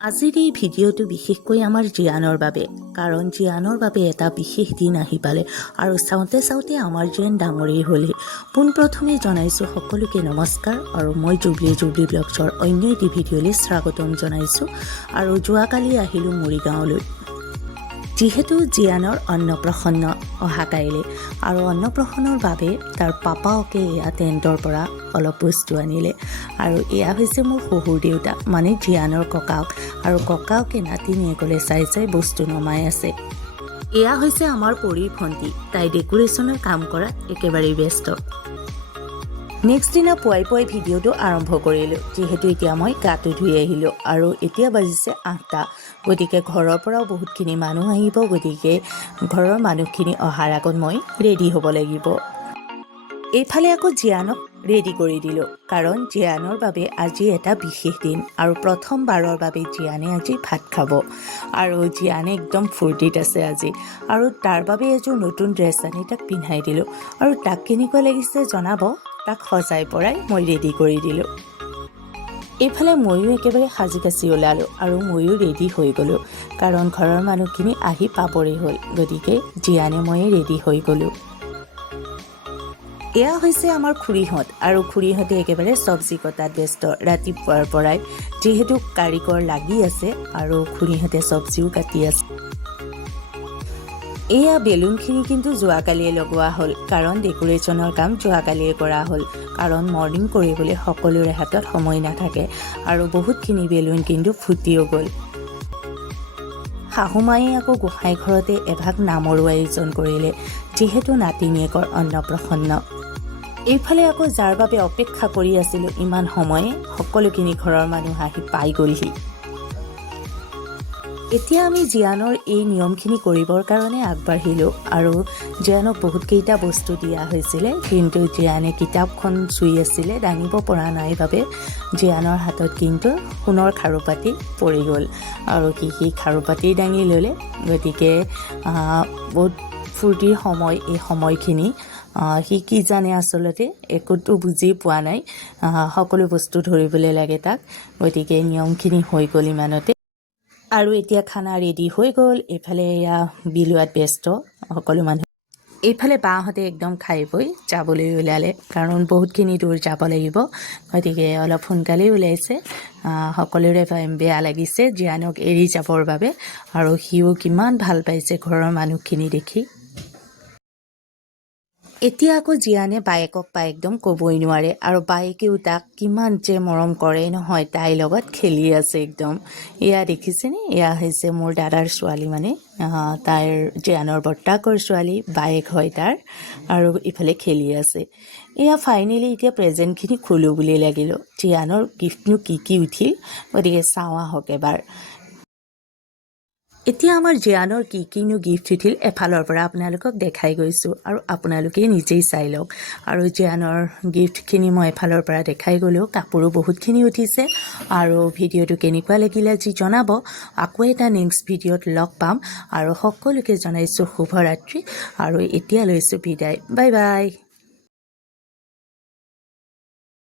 আজিৰ এই ভিডিঅ'টো বিশেষকৈ আমাৰ জিয়ানৰ বাবে, কাৰণ জিয়ানৰ বাবে এটা বিশেষ দিন আহি পালে আৰু চাওঁতে চাওঁতে আমাৰ জিয়ান ডাঙৰেই হ'লহি। পোনপ্ৰথমে জনাইছোঁ সকলোকে নমস্কাৰ আৰু মই জুবলি ব্লগছৰ অন্য এটি ভিডিঅ'লৈ স্বাগতম জনাইছোঁ। আৰু যোৱাকালি আহিলোঁ মৰিগাঁৱলৈ, যিহেতু জিয়ানৰ অন্নপ্ৰসন্ন অহাকাইলৈ, আৰু অন্নপ্ৰসন্নৰ বাবে তাৰ পাপাকে এয়া টেণ্টৰ পৰা অলপ বস্তু আনিলে। আৰু এয়া হৈছে মোৰ শহুৰ দেউতা, মানে জিয়ানৰ ককাক, আৰু ককাকে নাতিনীয়েকলে চাই চাই বস্তু নমাই আছে। এয়া হৈছে আমাৰ পৰীৰ ভণ্টি, তাই ডেকোৰেশ্যনৰ কাম কৰাত একেবাৰেই ব্যস্ত। নেক্সট দিনা পুৱাই পুৱাই ভিডিঅ'টো আৰম্ভ কৰিলোঁ, যিহেতু এতিয়া মই গাটো ধুই আহিলোঁ আৰু এতিয়া বাজিছে 8টা। গতিকে ঘৰৰ পৰাও বহুতখিনি মানুহ আহিব, গতিকে ঘৰৰ মানুহখিনি অহাৰ আগত মই ৰেডি হ'ব লাগিব। এইফালে আকৌ জিয়ানক ৰেডি কৰি দিলোঁ, কাৰণ জিয়ানৰ বাবে আজি এটা বিশেষ দিন আৰু প্ৰথমবাৰৰ বাবে জিয়ানে আজি ভাত খাব। আৰু জিয়ানে একদম ফূৰ্তিত আছে আজি, আৰু তাৰ বাবে এযোৰ নতুন ড্ৰেছ আনি তাক পিন্ধাই দিলোঁ। আৰু তাক কেনেকুৱা লাগিছে জনাব, তাক সজাই পৰাই মই ৰেডি কৰি দিলোঁ। এইফালে ময়ো একেবাৰে সাজি কাচি ওলালোঁ আৰু ময়ো ৰেডি হৈ গ'লোঁ, কাৰণ ঘৰৰ মানুহখিনি আহি পাবৰেই হ'ল। গতিকে জিয়ানে ময়ে ৰেডি হৈ গ'লোঁ। এয়া হৈছে আমাৰ খুৰীহঁত, আৰু খুৰীহঁতে একেবাৰে চব্জি কটাত ব্যস্ত ৰাতিপুৱাৰ পৰাই, যিহেতু কাৰিকৰ লাগি আছে আৰু খুৰীহঁতে চব্জিও কাটি আছে। এয়া বেলুনখিনি কিন্তু যোৱাকালিয়ে লগোৱা হ'ল, কাৰণ ডেকোৰেশ্যনৰ কাম যোৱাকালিয়ে কৰা হ'ল, কাৰণ মৰ্ণিং কৰিবলৈ সকলোৰে হাতত সময় নাথাকে, আৰু বহুতখিনি বেলুন কিন্তু ফুটিও গ'ল। শাহুমায়ে আকৌ গোসাঁই ঘৰতে এভাগ নামৰো আয়োজন কৰিলে, যিহেতু নাতিনীয়েকৰ অন্নপ্ৰসন্ন। এইফালে আকৌ যাৰ বাবে অপেক্ষা কৰি আছিলোঁ ইমান সময়ে, সকলোখিনি ঘৰৰ মানুহ আহি পাই গ'লহি। এতিয়া আমি জিয়ানৰ এই নিয়মখিনি কৰিবৰ কাৰণে আগবাঢ়িলোঁ, আৰু জিয়ানক বহুতকেইটা বস্তু দিয়া হৈছিলে, কিন্তু জিয়ানে কিতাপখন চুই আছিলে, দাঙিব পৰা নাই বাবে জিয়ানৰ হাতত কিন্তু সোণৰ খাৰুপাতি পৰি গ'ল, আৰু সি খাৰুপাতি দাঙি ল'লে। গতিকে বহুত ফূৰ্তিৰ সময় এই সময়খিনি। সি কি জানে আচলতে একোতো বুজি পোৱা নাই, সকলো বস্তু ধৰিবলৈ লাগে তাক। গতিকে নিয়মখিনি হৈ গ'ল ইমানতে, আৰু এতিয়া খানা ৰেডি হৈ গ'ল। এইফালে এয়া বিলোৱাত ব্যস্ত সকলো মানুহ। এইফালে বাহঁতে একদম খাই বৈ যাবলৈ ওলালে, কাৰণ বহুতখিনি দূৰ যাব লাগিব, গতিকে অলপ সোনকালেই ওলাইছে। সকলোৰে বেয়া লাগিছে জিয়ানক এৰি যাবৰ বাবে, আৰু সিও কিমান ভাল পাইছে ঘৰৰ মানুহখিনি দেখি। এতিয়া আকৌ জিয়ানে বায়েকক পাই একদম ক'বই নোৱাৰে, আৰু বায়েকেও তাক কিমান যে মৰম কৰে নহয়, তাইৰ লগত খেলি আছে একদম। এয়া দেখিছেনে, এয়া হৈছে মোৰ দাদাৰ ছোৱালী, মানে তাইৰ জিয়ানৰ বৰ্তাকৰ ছোৱালী, বায়েক হয় তাৰ, আৰু ইফালে খেলি আছে। এয়া ফাইনেলি এতিয়া প্ৰেজেণ্টখিনি খোলোঁ বুলি লাগিলোঁ। জিয়ানৰ গিফ্টনো কি উঠিল, গতিকে চাওঁ আহক এবাৰ। এতিয়া আমাৰ জিয়ানৰ কিনো গিফ্ট উঠিল এফালৰ পৰা আপোনালোকক দেখাই গৈছোঁ, আৰু আপোনালোকেই নিজেই চাই লওক। আৰু জিয়ানৰ গিফ্টখিনি মই এফালৰ পৰা দেখাই গ'লোঁ, কাপোৰো বহুতখিনি উঠিছে। আৰু ভিডিঅ'টো কেনেকুৱা লাগিলে যি জনাব। আকৌ এটা নেক্সট ভিডিঅ'ত লগ পাম, আৰু সকলোকে জনাইছোঁ শুভৰাত্ৰি, আৰু এতিয়া লৈছোঁ বিদায়। Bye bye.